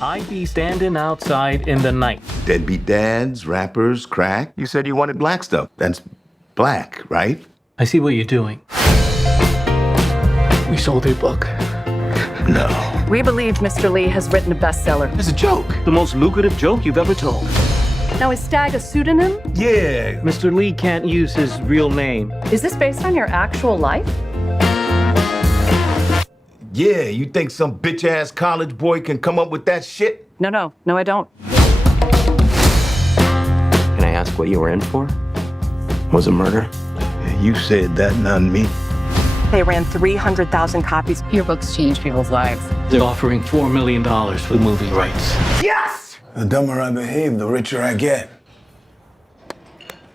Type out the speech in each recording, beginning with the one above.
I'd be standing outside in the night. Deadbeat dads, rappers, crack. You said you wanted black stuff. That's black, right? I see what you're doing. We sold a book. No. We believe Mr. Lee has written a bestseller. It's a joke. The most lucrative joke you've ever told. Now, is Stag a pseudonym? Yeah. Mr. Lee can't use his real name. Is this based on your actual life? Yeah, you think some bitch-ass college boy can come up with that shit? No, I don't. Can I ask what you were in for? Was it murder? You said that, not me. They ran 300,000 copies. Your books change people's lives. They're offering $4 million for the movie rights. Yes! The dumber I behave, the richer I get.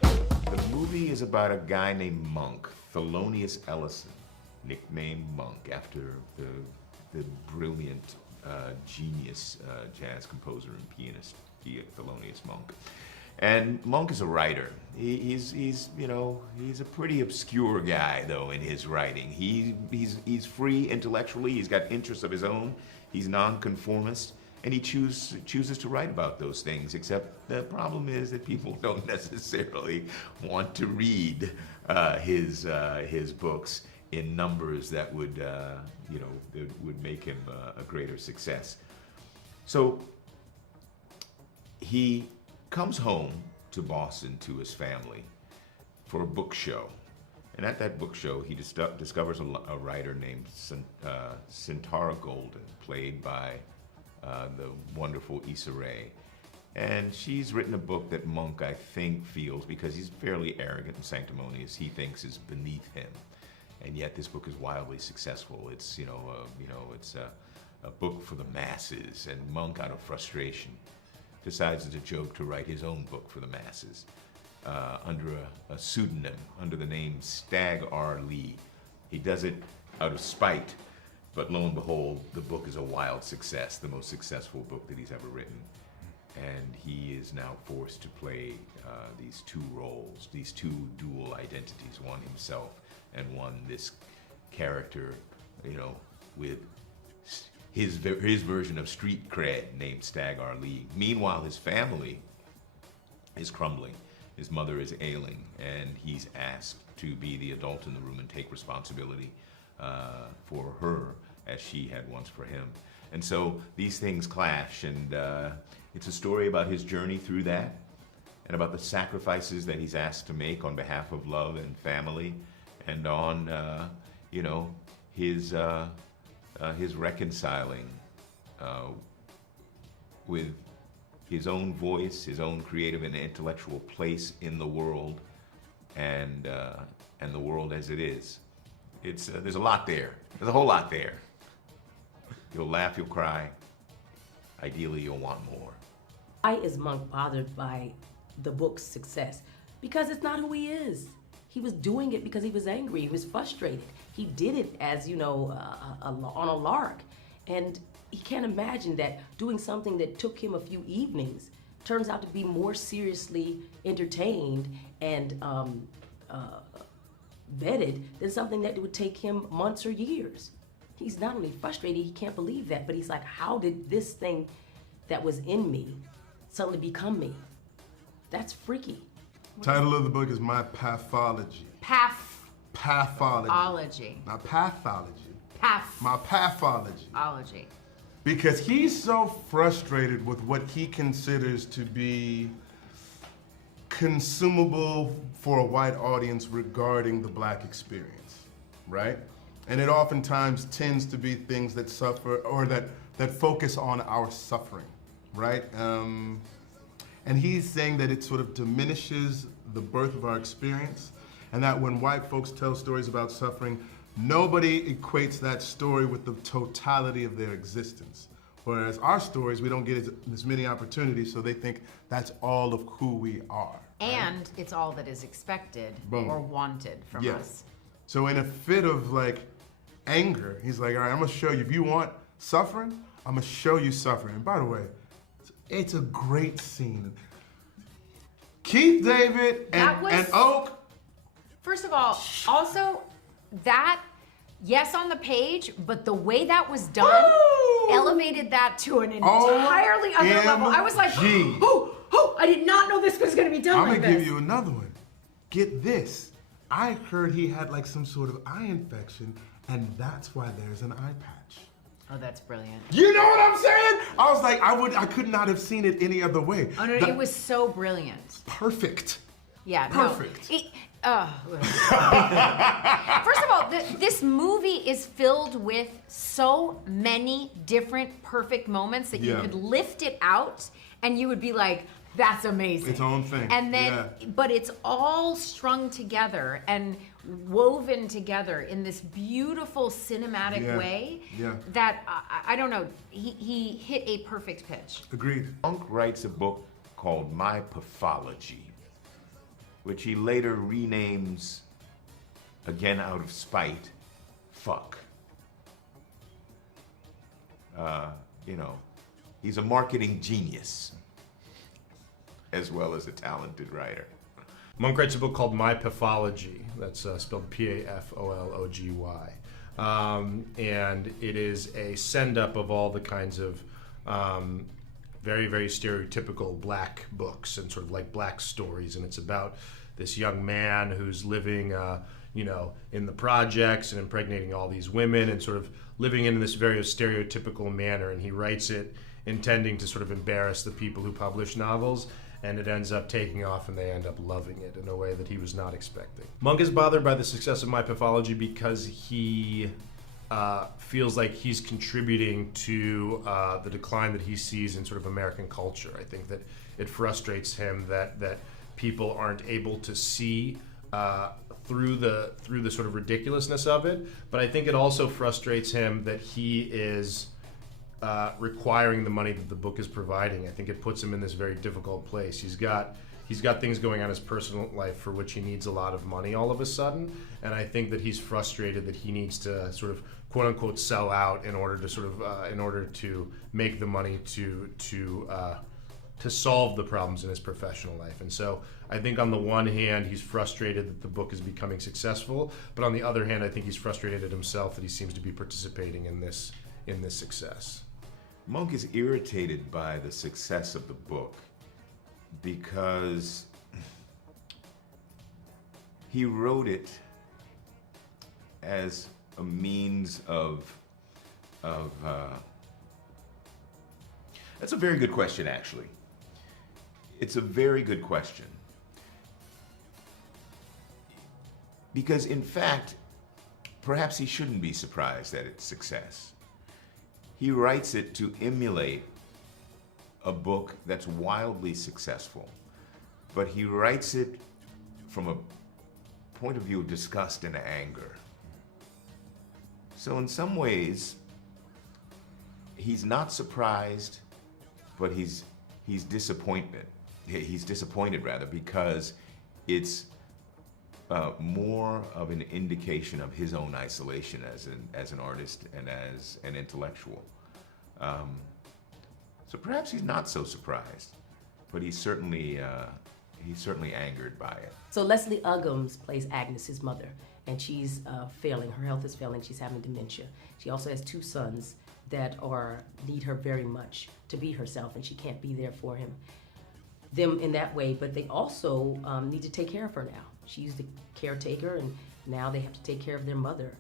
The movie is about a guy named Monk, Thelonious Ellison, nicknamed Monk after the brilliant genius jazz composer and pianist, Thelonious Monk. And Monk is a writer. He's a pretty obscure guy though in his writing. He's free intellectually. He's got interests of his own. He's nonconformist, and he chooses to write about those things. Except the problem is that people don't necessarily want to read his books in numbers that would that would make him a greater success. So he comes home to Boston to his family for a book show. And at that book show, he discovers a writer named Sintara Golden, played by the wonderful Issa Rae. And she's written a book that Monk, I think, feels, because he's fairly arrogant and sanctimonious, he thinks is beneath him. And yet this book is wildly successful. It's, it's a book for the masses. And Monk, out of frustration, decides as a joke to write his own book for the masses under a pseudonym, under the name Stag R. Lee. He does it out of spite, but lo and behold, the book is a wild success, the most successful book that he's ever written. And he is now forced to play these two roles, these two dual identities, one himself and one this character, with his version of street cred named Stag R. Lee. Meanwhile, his family is crumbling. His mother is ailing, and he's asked to be the adult in the room and take responsibility for her as she had once for him. And so these things clash, and it's a story about his journey through that, and about the sacrifices that he's asked to make on behalf of love and family, and on, his reconciling with his own voice, his own creative and intellectual place in the world, and the world as it is. It's there's a lot there. There's a whole lot there. You'll laugh, you'll cry. Ideally, you'll want more. Why is Monk bothered by the book's success? Because it's not who he is. He was doing it because he was angry, he was frustrated. He did it as, on a lark. And he can't imagine that doing something that took him a few evenings turns out to be more seriously entertained and vetted than something that would take him months or years. He's not only frustrated, he can't believe that, but he's like, how did this thing that was in me suddenly become me? That's freaky. Title of the book is My Pathology. Pathology. Ology. Not pathology. Path. My pathology. Ology. Because he's so frustrated with what he considers to be consumable for a white audience regarding the black experience, right? And it oftentimes tends to be things that suffer, or that focus on our suffering, right? And he's saying that it sort of diminishes the birth of our experience, and that when white folks tell stories about suffering, nobody equates that story with the totality of their existence. Whereas our stories, we don't get as many opportunities, so they think that's all of who we are. And it's all that is expected or wanted from us. So in a fit of anger, he's like, all right, I'm gonna show you, if you want suffering, I'm gonna show you suffering. And by the way, it's a great scene. Keith David and Oak. First of all, also that, yes, on the page, but the way that was done, elevated that to an entirely other level. I was like, oh, I did not know this was going to be done I'm like gonna this. give you another one. Get this. I heard he had like some sort of eye infection, and that's why there's an eye patch. Oh, that's brilliant. You know what I'm saying? I was like, I could not have seen it any other way. Oh, no, it was so brilliant. Perfect. Yeah, Perfect. No. First of all, this movie is filled with so many different perfect moments that you could lift it out and you would be like, that's amazing. Its own thing. And then, but it's all strung together and woven together in this beautiful cinematic way that, I don't know, he hit a perfect pitch. Agreed. Monk writes a book called My Pathology, which he later renames, again out of spite, Fuck. You know, he's a marketing genius, as well as a talented writer. Monk writes a book called My Pathology. That's spelled Pathology. And it is a send-up of all the kinds of very, very stereotypical black books and sort of like black stories. And it's about this young man who's living, you know, in the projects and impregnating all these women and sort of living in this very stereotypical manner. And he writes it intending to sort of embarrass the people who publish novels. And it ends up taking off and they end up loving it in a way that he was not expecting. Monk is bothered by the success of My Pathology because he feels like he's contributing to the decline that he sees in sort of American culture. I think that it frustrates him that people aren't able to see through the sort of ridiculousness of it. But I think it also frustrates him that he is requiring the money that the book is providing. I think it puts him in this very difficult place. He's got things going on in his personal life for which he needs a lot of money all of a sudden, and I think that he's frustrated that he needs to sort of quote unquote sell out in order to sort of in order to make the money to solve the problems in his professional life. And so I think on the one hand he's frustrated that the book is becoming successful, but on the other hand I think he's frustrated at himself that he seems to be participating in this success. Monk is irritated by the success of the book because he wrote it as a means of that's a very good question, actually. It's a very good question. Because in fact, perhaps he shouldn't be surprised at its success. He writes it to emulate a book that's wildly successful, but he writes it from a point of view of disgust and anger. So in some ways, he's not surprised, but he's disappointed. He's disappointed rather, because it's more of an indication of his own isolation as an artist and as an intellectual. So perhaps he's not so surprised, but he's certainly angered by it. So Leslie Uggams plays Agnes, his mother, and she's failing. Her health is failing. She's having dementia. She also has two sons that need her very much to be herself, and she can't be there for them in that way. But they also need to take care of her now. She's the caretaker, and now they have to take care of their mother.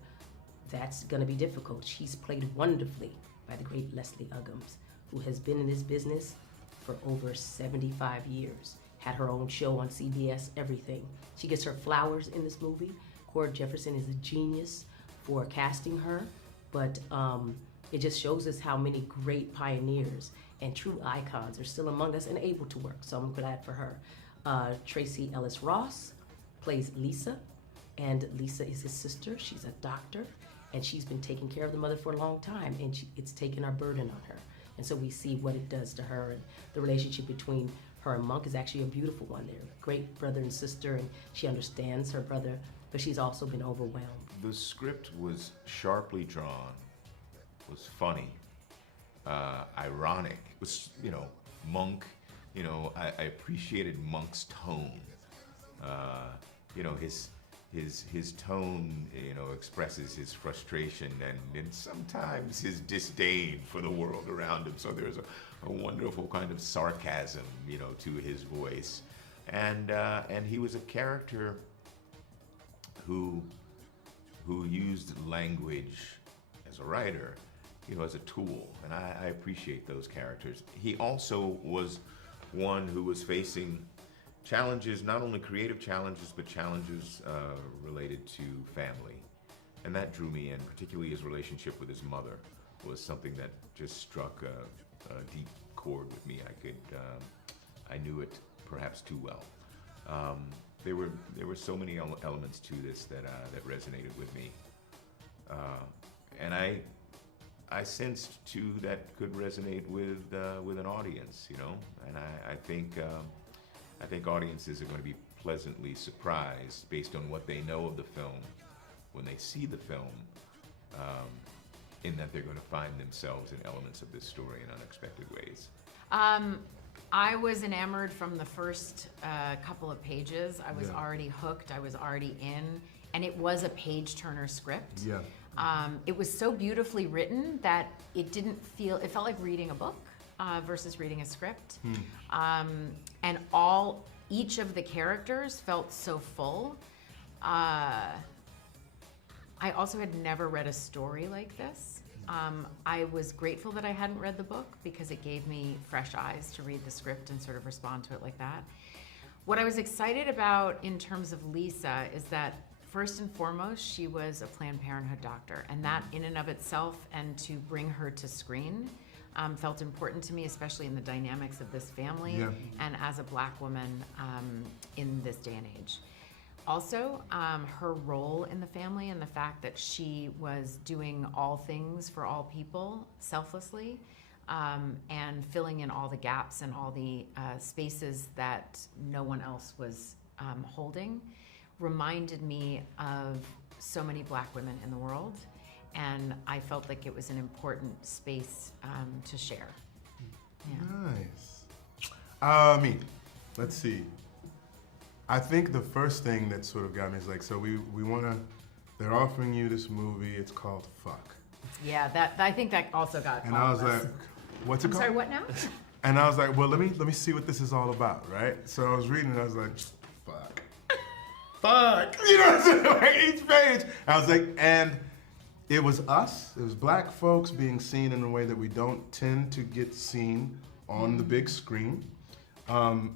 That's going to be difficult. She's played wonderfully by the great Leslie Uggams, who has been in this business for over 75 years. Had her own show on CBS, everything. She gets her flowers in this movie. Cord Jefferson is a genius for casting her, but it just shows us how many great pioneers and true icons are still among us and able to work, so I'm glad for her. Tracy Ellis Ross plays Lisa, and Lisa is his sister. She's a doctor, and she's been taking care of the mother for a long time, and it's taken a burden on her. And so we see what it does to her, and the relationship between her and Monk is actually a beautiful one. They're a great brother and sister, and she understands her brother, but she's also been overwhelmed. The script was sharply drawn, was funny, ironic. It was, Monk, I appreciated Monk's tone. His his tone, expresses his frustration and sometimes his disdain for the world around him. So there's a wonderful kind of sarcasm, to his voice, and he was a character who used language as a writer, as a tool, and I appreciate those characters. He also was one who was facing challenges, not only creative challenges, but challenges related to family. And that drew me in, particularly his relationship with his mother was something that just struck a deep chord with me. I knew it perhaps too well. There were so many elements to this that resonated with me. And I sensed too that could resonate with an audience, and I think audiences are going to be pleasantly surprised based on what they know of the film when they see the film, in that they're going to find themselves in elements of this story in unexpected ways. I was enamored from the first couple of pages. I was already hooked. I was already in, and it was a page-turner script. Yeah. It was so beautifully written that it felt like reading a book versus reading a script. And each of the characters felt so full. I also had never read a story like this. I was grateful that I hadn't read the book because it gave me fresh eyes to read the script and sort of respond to it like that. What I was excited about in terms of Lisa is that first and foremost, she was a Planned Parenthood doctor, and that in and of itself, and to bring her to screen, felt important to me, especially in the dynamics of this family and as a Black woman in this day and age. Also, her role in the family and the fact that she was doing all things for all people selflessly, and filling in all the gaps and all the spaces that no one else was holding, reminded me of so many Black women in the world, and I felt like it was an important space to share. Nice. Let's see. I think the first thing that sort of got me is like, so we wanna, they're offering you this movie, it's called Fuck. Yeah, I think that also got And all I was of us. like, what's it I'm called? sorry, what now? And I was like, well, let me see what this is all about, right? So I was reading it, I was like, fuck. Fuck! You know what I'm saying? Like each page. I was like, and it was us, it was Black folks being seen in a way that we don't tend to get seen on the big screen.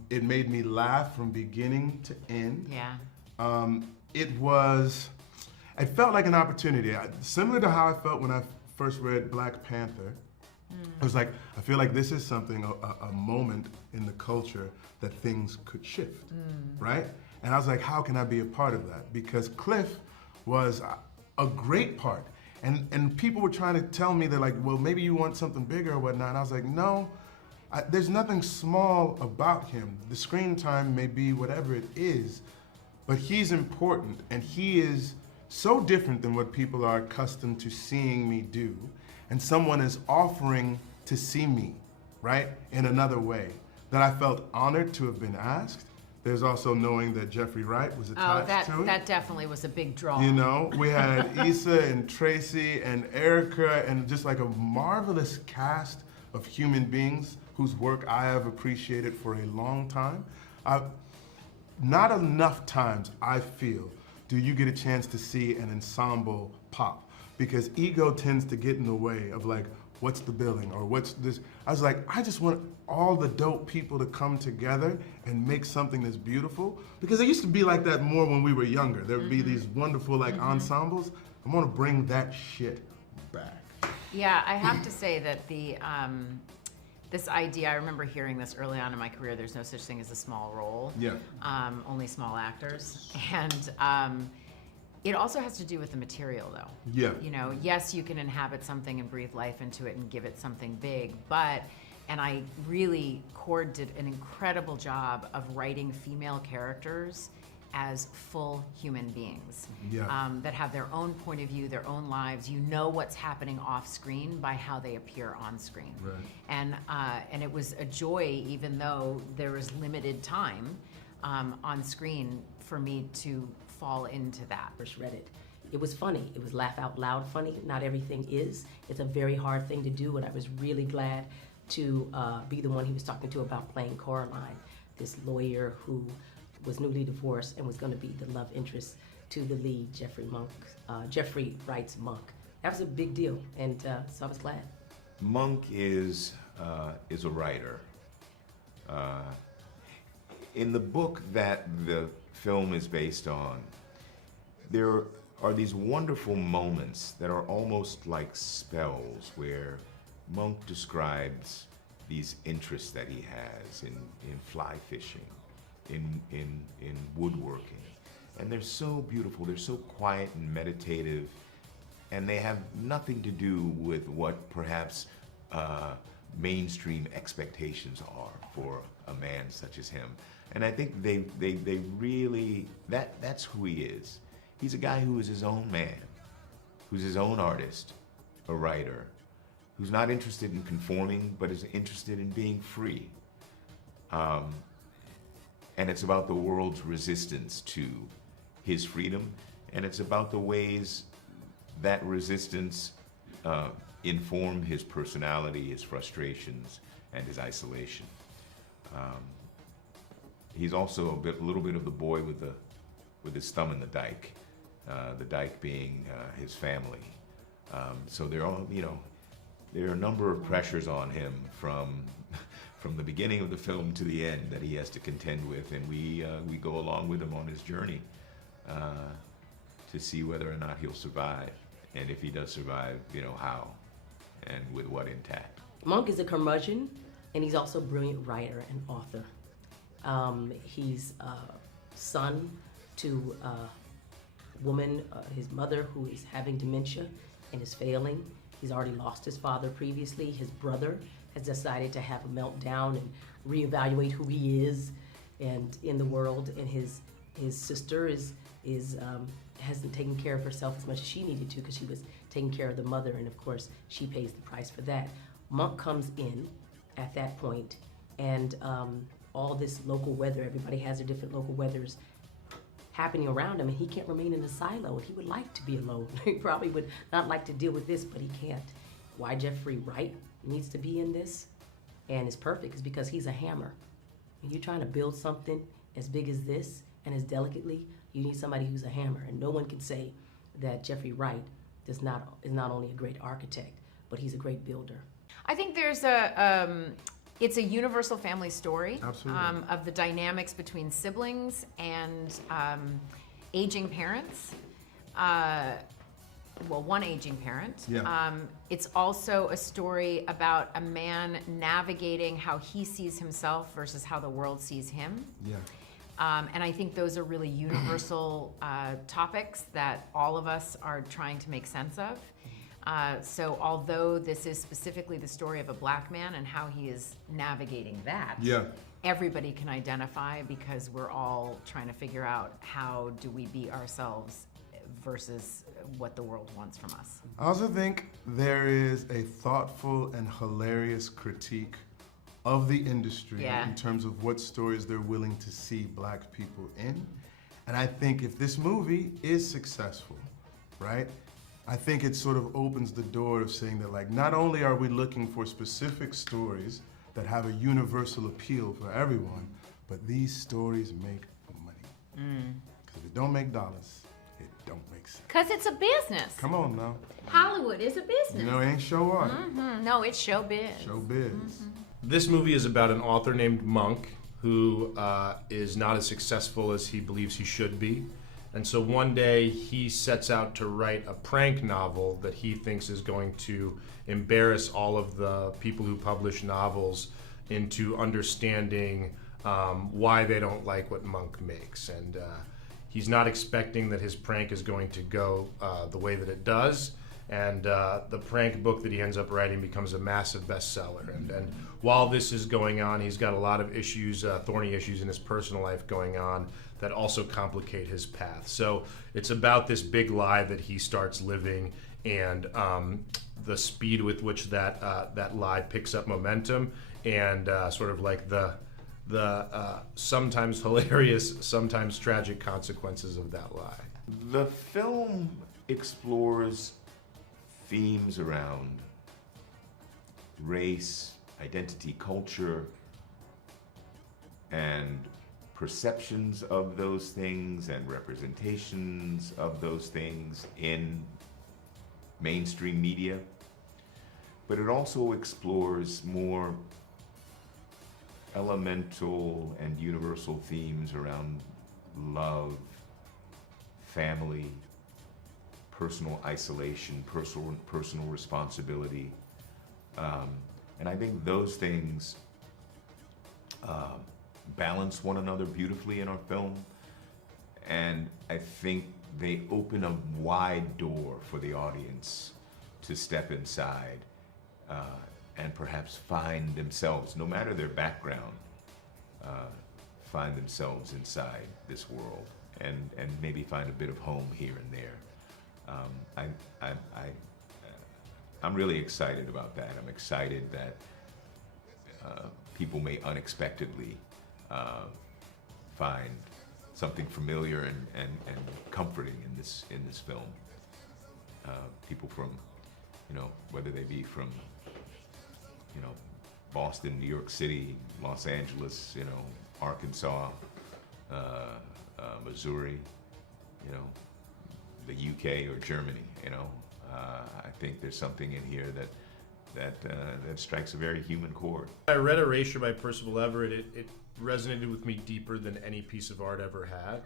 It made me laugh from beginning to end. Yeah. It felt like an opportunity. Similar to how I felt when I first read Black Panther. It was like, I feel like this is something, a moment in the culture that things could shift, right? And I was like, how can I be a part of that? Because Cliff was a great part. And people were trying to tell me, they're like, well, maybe you want something bigger or whatnot. And I was like, no, there's nothing small about him. The screen time may be whatever it is, but he's important, and he is so different than what people are accustomed to seeing me do. And someone is offering to see me, right, in another way, that I felt honored to have been asked. There's also knowing that Jeffrey Wright was attached to it. That definitely was a big draw. You know, we had Issa and Tracy and Erica and just like a marvelous cast of human beings whose work I have appreciated for a long time. Not enough times, I feel, do you get a chance to see an ensemble pop, because ego tends to get in the way of like, what's the billing or what's this? I was like, I just want all the dope people to come together and make something that's beautiful, because it used to be like that more when we were younger. There would be these wonderful like ensembles. I want to bring that shit back. Yeah, I have to say that this idea, I remember hearing this early on in my career, there's no such thing as a small role. Yeah. Only small actors. And it also has to do with the material, though. Yeah. You know, yes, you can inhabit something and breathe life into it and give it something big, and I really, Cord did an incredible job of writing female characters as full human beings, that have their own point of view, their own lives. You know what's happening off screen by how they appear on screen. Right. And it was a joy, even though there was limited time on screen, for me to fall into that? First read it. It was funny. It was laugh out loud funny. Not everything is. It's a very hard thing to do, and I was really glad to be the one he was talking to about playing Coraline, this lawyer who was newly divorced and was going to be the love interest to the lead, Jeffrey Wright's Monk. That was a big deal, and so I was glad. Monk is a writer. In the book that the film is based on, there are these wonderful moments that are almost like spells where Monk describes these interests that he has in fly fishing, in woodworking. And they're so beautiful, they're so quiet and meditative, and they have nothing to do with what perhaps mainstream expectations are for a man such as him. And I think they really, that's who he is. He's a guy who is his own man, who's his own artist, a writer, who's not interested in conforming, but is interested in being free. And it's about the world's resistance to his freedom, and it's about the ways that resistance informed his personality, his frustrations, and his isolation. He's also a little bit of the boy with his thumb in the dike being his family. So there are a number of pressures on him from the beginning of the film to the end that he has to contend with, and we go along with him on his journey to see whether or not he'll survive, and if he does survive, how and with what intact. Monk is a curmudgeon, and he's also a brilliant writer and author. He's a son to a woman, his mother, who is having dementia and is failing. He's already lost his father previously. His brother has decided to have a meltdown and reevaluate who he is and in the world. And his sister hasn't taken care of herself as much as she needed to because she was taking care of the mother, and of course she pays the price for that. Monk comes in at that point, and all this local weather, everybody has their different local weathers happening around him, and he can't remain in a silo, and he would like to be alone. He probably would not like to deal with this, but he can't. Why Jeffrey Wright needs to be in this and is perfect is because he's a hammer. When you're trying to build something as big as this and as delicately, you need somebody who's a hammer, and no one can say that Jeffrey Wright is not only a great architect, but he's a great builder. I think there's it's a universal family story. Absolutely. Of the dynamics between siblings and aging parents. One aging parent. Yeah. It's also a story about a man navigating how he sees himself versus how the world sees him. Yeah. And I think those are really universal topics that all of us are trying to make sense of. So although this is specifically the story of a black man and how he is navigating that, Yeah. everybody can identify because we're all trying to figure out how do we be ourselves versus what the world wants from us. I also think there is a thoughtful and hilarious critique of the industry in terms of what stories they're willing to see black people in. And I think if this movie is successful, right, I think it sort of opens the door of saying that, like, not only are we looking for specific stories that have a universal appeal for everyone, but these stories make money. Because if it don't make dollars, it don't make sense. Because it's a business. Come on now. Hollywood is a business. You know, it ain't show art. No, it's showbiz. Showbiz. This movie is about an author named Monk who is not as successful as he believes he should be. And so one day he sets out to write a prank novel that he thinks is going to embarrass all of the people who publish novels into understanding why they don't like what Monk makes. And he's not expecting that his prank is going to go the way that it does. And the prank book that he ends up writing becomes a massive bestseller. And while this is going on, he's got a lot of issues, thorny issues in his personal life going on that also complicate his path. So it's about this big lie that he starts living and the speed with which that lie picks up momentum and sort of like the the sometimes hilarious, sometimes tragic consequences of that lie. The film explores themes around race, identity, culture, and perceptions of those things and representations of those things in mainstream media. But it also explores more elemental and universal themes around love, family, personal isolation, personal responsibility. And I think those things balance one another beautifully in our film. And I think they open a wide door for the audience to step inside and perhaps find themselves, no matter their background, find themselves inside this world and maybe find a bit of home here and there. I'm really excited about that. I'm excited that people may unexpectedly find something familiar and comforting in this film. People from, whether they be from, Boston, New York City, Los Angeles, Arkansas, Missouri, the UK or Germany, I think there's something in here that strikes a very human chord. I read Erasure by Percival Everett. It resonated with me deeper than any piece of art ever had.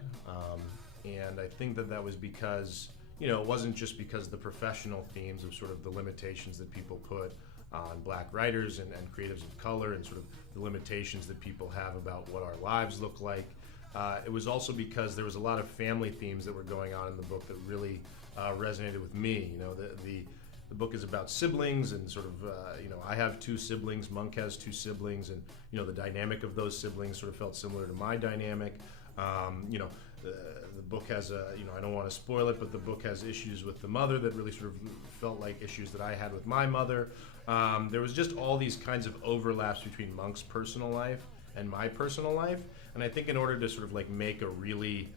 And I think that was because, it wasn't just because of the professional themes of sort of the limitations that people put on black writers and creatives of color and sort of the limitations that people have about what our lives look like. It was also because there was a lot of family themes that were going on in the book that really resonated with me. The book is about siblings and sort of, I have two siblings, Monk has two siblings, and, the dynamic of those siblings sort of felt similar to my dynamic. The book has I don't want to spoil it, but the book has issues with the mother that really sort of felt like issues that I had with my mother. There was just all these kinds of overlaps between Monk's personal life and my personal life. And I think in order to sort of like make a really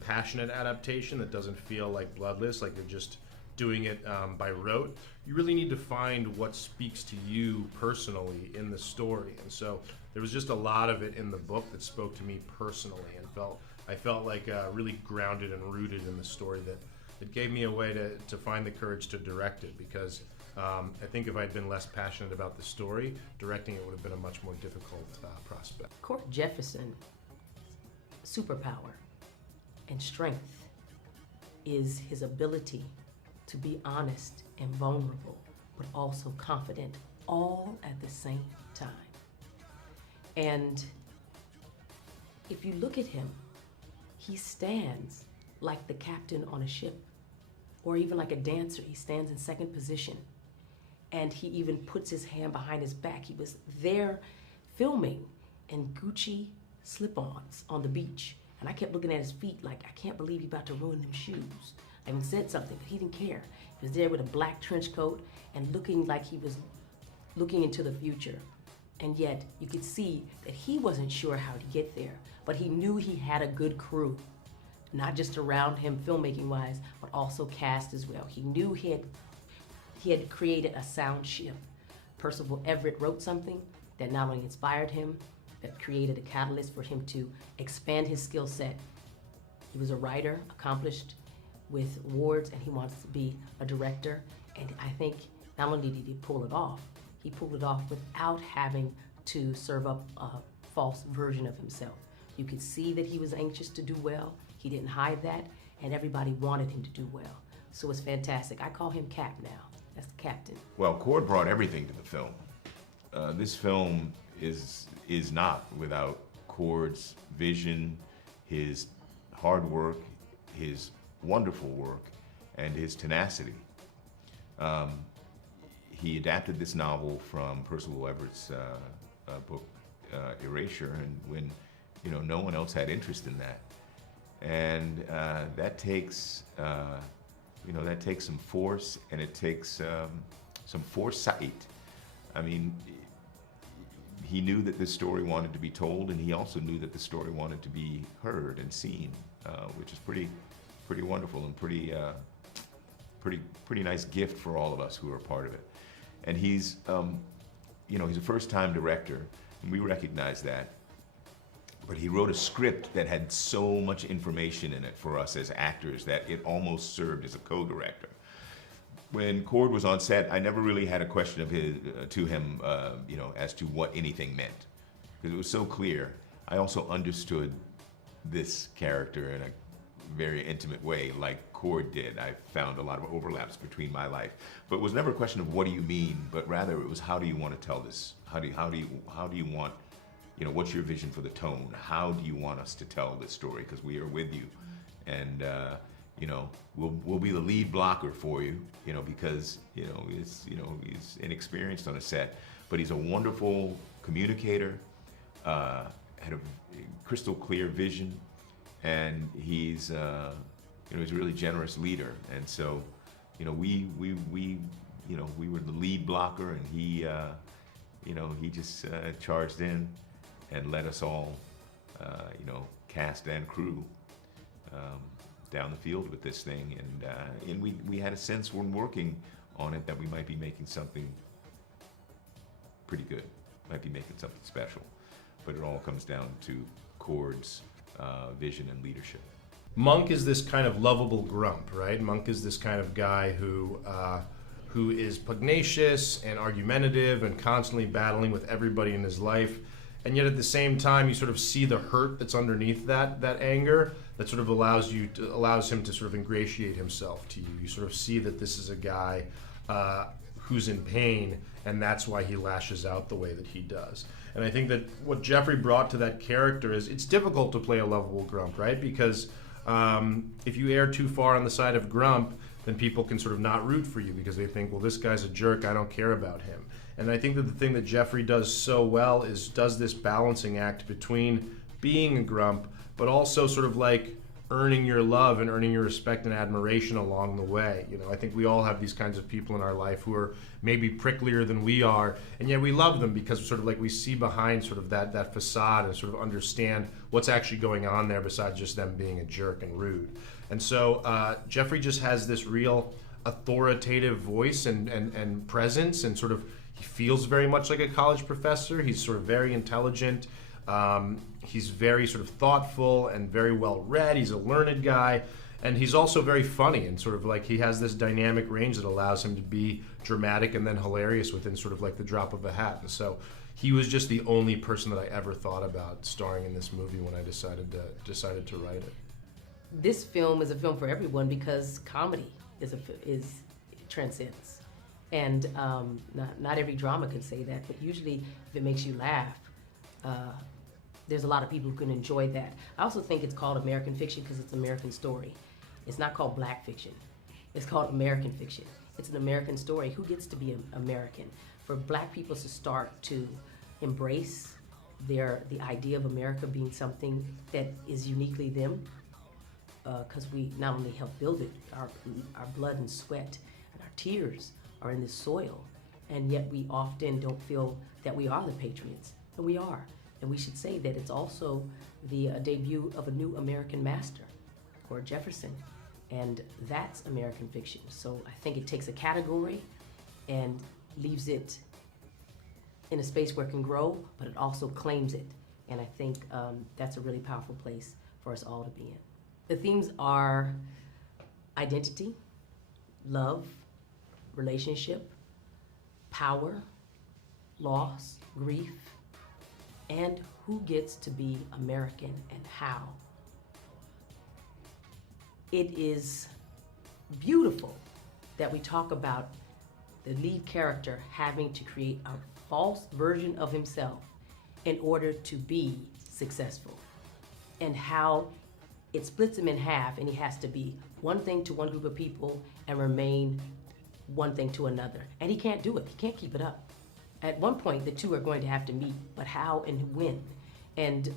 passionate adaptation that doesn't feel like bloodless, like you're just doing it by rote, you really need to find what speaks to you personally in the story. And so there was just a lot of it in the book that spoke to me personally, and I felt like really grounded and rooted in the story that gave me a way to find the courage to direct it, because I think if I'd been less passionate about the story, directing it would have been a much more difficult prospect. Court Jefferson, superpower and strength is his ability to be honest and vulnerable, but also confident, all at the same time. And if you look at him, he stands like the captain on a ship, or even like a dancer. He stands in second position, and he even puts his hand behind his back. He was there filming in Gucci slip-ons on the beach, and I kept looking at his feet like, I can't believe he's about to ruin them shoes. I even said something, but he didn't care. He was there with a black trench coat and looking like he was looking into the future. And yet you could see that he wasn't sure how to get there, but he knew he had a good crew, not just around him filmmaking wise, but also cast as well. He knew he had created a sound shift. Percival Everett wrote something that not only inspired him, but created a catalyst for him to expand his skill set. He was a writer, accomplished with awards, and he wants to be a director. And I think not only did he pull it off, he pulled it off without having to serve up a false version of himself. You could see that he was anxious to do well. He didn't hide that, and everybody wanted him to do well. So it's fantastic. I call him Cap now. That's the captain. Well, Cord brought everything to the film. This film is not without Cord's vision, his hard work, his wonderful work, and his tenacity. He adapted this novel from Percival Everett's book, Erasure, and when no one else had interest in that, and that takes some force, and it takes some foresight. I mean, he knew that this story wanted to be told, and he also knew that the story wanted to be heard and seen, which is pretty wonderful and pretty nice gift for all of us who are a part of it. And he's, he's a first-time director, and we recognize that. But he wrote a script that had so much information in it for us as actors that it almost served as a co-director. When Cord was on set, I never really had a question of to him, as to what anything meant, because it was so clear. I also understood this character in a very intimate way, like Cord did. I found a lot of overlaps between my life, but it was never a question of what do you mean, but rather it was how do you want to tell this? How do you want, what's your vision for the tone? How do you want us to tell this story? Because we are with you, and we'll be the lead blocker for you, because he's inexperienced on a set, but he's a wonderful communicator, had a crystal clear vision, and he's he's a really generous leader. And so we were the lead blocker, and he just charged in and led us all, cast and crew, down the field with this thing, and we had a sense when working on it that we might be making something pretty good, might be making something special, but it all comes down to Cord's vision and leadership. Monk is this kind of lovable grump, right? Monk is this kind of guy who is pugnacious and argumentative and constantly battling with everybody in his life. And yet at the same time, you sort of see the hurt that's underneath that anger that sort of allows him to sort of ingratiate himself to you. You sort of see that this is a guy who's in pain, and that's why he lashes out the way that he does. And I think that what Jeffrey brought to that character is it's difficult to play a lovable grump, right? Because if you err too far on the side of grump, then people can sort of not root for you because they think, well, this guy's a jerk, I don't care about him. And I think that the thing that Jeffrey does so well is does this balancing act between being a grump, but also sort of like earning your love and earning your respect and admiration along the way. I think we all have these kinds of people in our life who are maybe pricklier than we are, and yet we love them because sort of like we see behind sort of that facade and sort of understand what's actually going on there besides just them being a jerk and rude. And so Jeffrey just has this real authoritative voice and presence, and sort of he feels very much like a college professor. He's sort of very intelligent. He's very sort of thoughtful and very well read. He's a learned guy, and he's also very funny, and sort of like he has this dynamic range that allows him to be dramatic and then hilarious within sort of like the drop of a hat. And so he was just the only person that I ever thought about starring in this movie when I decided to write it. This film is a film for everyone because comedy is transcends. And not every drama can say that, but usually if it makes you laugh, there's a lot of people who can enjoy that. I also think it's called American fiction because it's an American story. It's not called black fiction. It's called American fiction. It's an American story. Who gets to be an American? For black people to start to embrace the idea of America being something that is uniquely them, because we not only help build it, our blood and sweat and our tears are in this soil, and yet we often don't feel that we are the patriots, and we are. And we should say that it's also the debut of a new American master, or Jefferson, and that's American fiction. So I think it takes a category and leaves it in a space where it can grow, but it also claims it. And I think that's a really powerful place for us all to be in. The themes are identity, love, relationship, power, loss, grief, and who gets to be American and how. It is beautiful that we talk about the lead character having to create a false version of himself in order to be successful, and how it splits him in half, and he has to be one thing to one group of people and remain one thing to another. And he can't do it. He can't keep it up. At one point, the two are going to have to meet, but how and when? And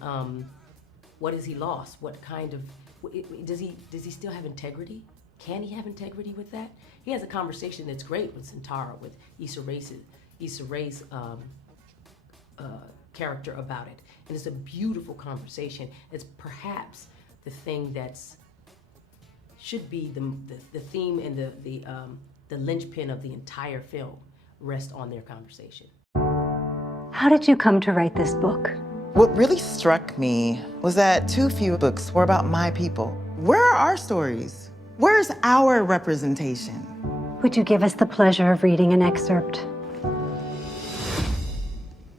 what has he lost? What kind of, does he still have integrity? Can he have integrity with that? He has a conversation that's great with Santara, with Issa Rae's character about it. And it's a beautiful conversation. It's perhaps the thing that's should be the theme and the linchpin of the entire film rest on their conversation. How did you come to write this book? What really struck me was that too few books were about my people. Where are our stories? Where's our representation? Would you give us the pleasure of reading an excerpt?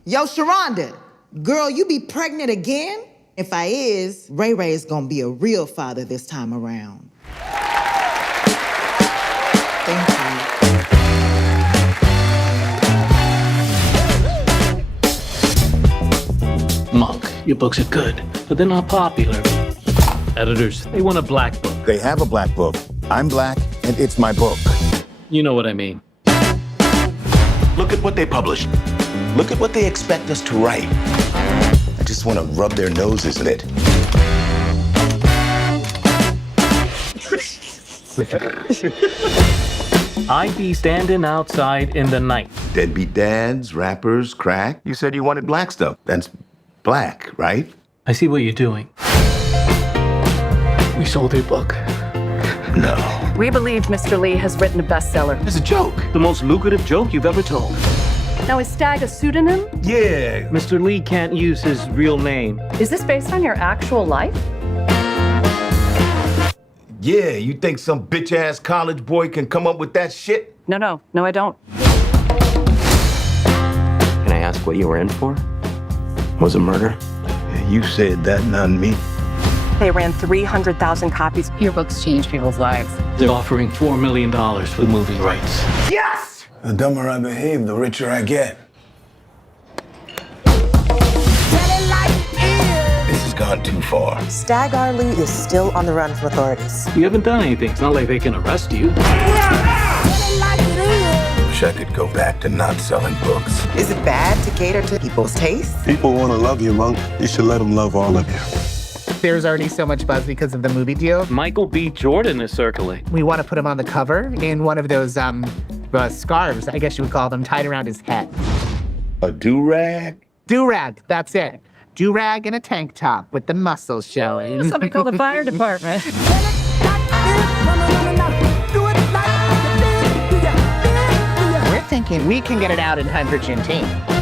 Yo, Sharonda, girl, you be pregnant again? If I is, Ray Ray is gonna be a real father this time around. Thank you. Monk, your books are good, but they're not popular. Editors, they want a black book. They have a black book. I'm black, and it's my book. You know what I mean. Look at what they published. Look at what they expect us to write. I just want to rub their noses in it. I'd be standing outside in the night. Deadbeat dads, rappers, crack. You said you wanted black stuff. That's black, right? I see what you're doing. We sold your book. No. We believe Mr. Lee has written a bestseller. It's a joke. The most lucrative joke you've ever told. Now, is Stag a pseudonym? Yeah. Mr. Lee can't use his real name. Is this based on your actual life? Yeah, you think some bitch-ass college boy can come up with that shit? No, I don't. Can I ask what you were in for? Was it murder? You said that, not me. They ran 300,000 copies. Your books change people's lives. They're offering $4 million for the movie rights. Yes! The dumber I behave, the richer I get. This has gone too far. Stag Arley is still on the run from authorities. You haven't done anything. It's not like they can arrest you. Wish I could go back to not selling books. Is it bad to cater to people's tastes? People want to love you, Monk. You should let them love all of you. There's already so much buzz because of the movie deal. Michael B. Jordan is circulating. We want to put him on the cover in one of those scarves, I guess you would call them, tied around his head. A do-rag? Do-rag, that's it. Do-rag and a tank top with the muscles showing. Something called the fire department. We're thinking we can get it out in time for Juneteenth.